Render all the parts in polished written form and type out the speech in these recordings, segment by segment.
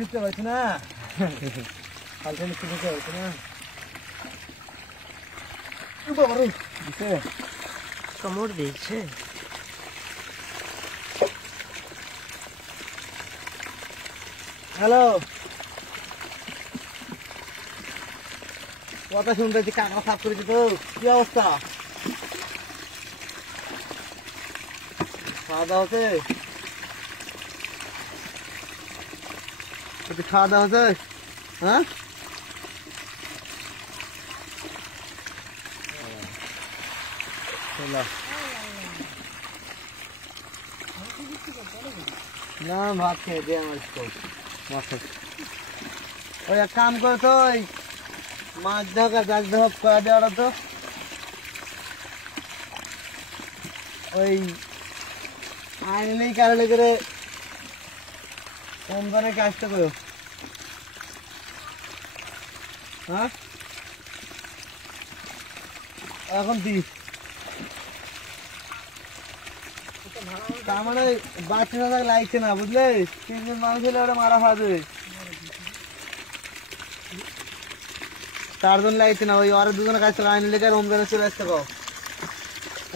ঢুকতে পারছি না কালকে ঢুকতে পারছি না কামড় দিয়েছে হ্যালো কথা শুনতেছি কাকা সাফ করেছি তো কি অবস্থা খাওয়া দাওয়া হচ্ছে খাওয়া দাওয়া হচ্ছে হ্যাঁ না ভাত খেয়ে দিয়ে আমার ওই এক কাম করো তো ওই মাছ ঢাকা গাছ ঢাক করা দেওয়াটা তো ওই আইন নেই কারণে করে কোম্পানির কাজটা করো হ্যাঁ এখন দিস তার মানে বাচ্চা লাগছে না বুঝলে 3 জন মানুষ হলে ওটা মারা হবে 4 জন লাগছে না ওই আর 2 জনের কাছে লাইন লেগে রমজানে চলে আসতে পাও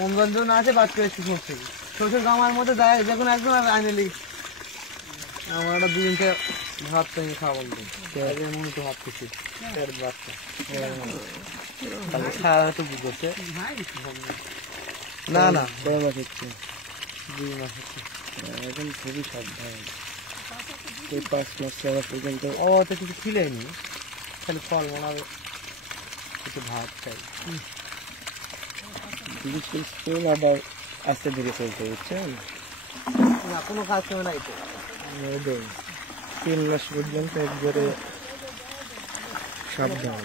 রমজান জন আছে বাচ্চা এসে পড়ছে শ্বশুর গামার মধ্যে যায় দেখুন একজন আইনে লিখ আমার একটা 2 দিনকে ভাত সঙ্গে খাওয়া বলতো মনে তো ভাত খেয়েছি বাচ্চা খাওয়া তো বুঝছে না না 2 মাস হচ্ছে 2 মাস হচ্ছে এখন খুবই সাবধান এই 5 মাস 6 মাস পর্যন্ত ও তো কিছু খিলেনি খালি ফল বানাবে কিছু ভাত চাই স্কুল আবার আস্তে ধীরে চলতে বুঝছেন না কোনো কাজ করে নাই তো 3 মাস পর্যন্ত একবারে সাবধান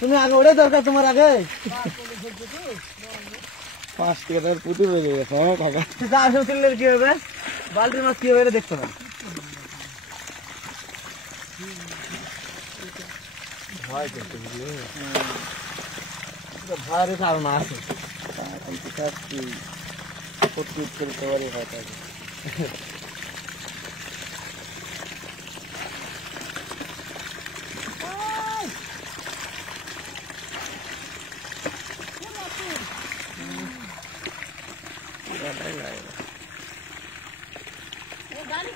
তুমি আগে ওরে দরকার তোমার আগে 5 টাকার পুঁতি হয়ে গেছে হ্যাঁ কাকা কি হবে বালতির মাছ কি হবে এটা দেখতে হবে ভয় করতে ভয়ের ধারণা আছে করতে পারি হয়তো গাড়ি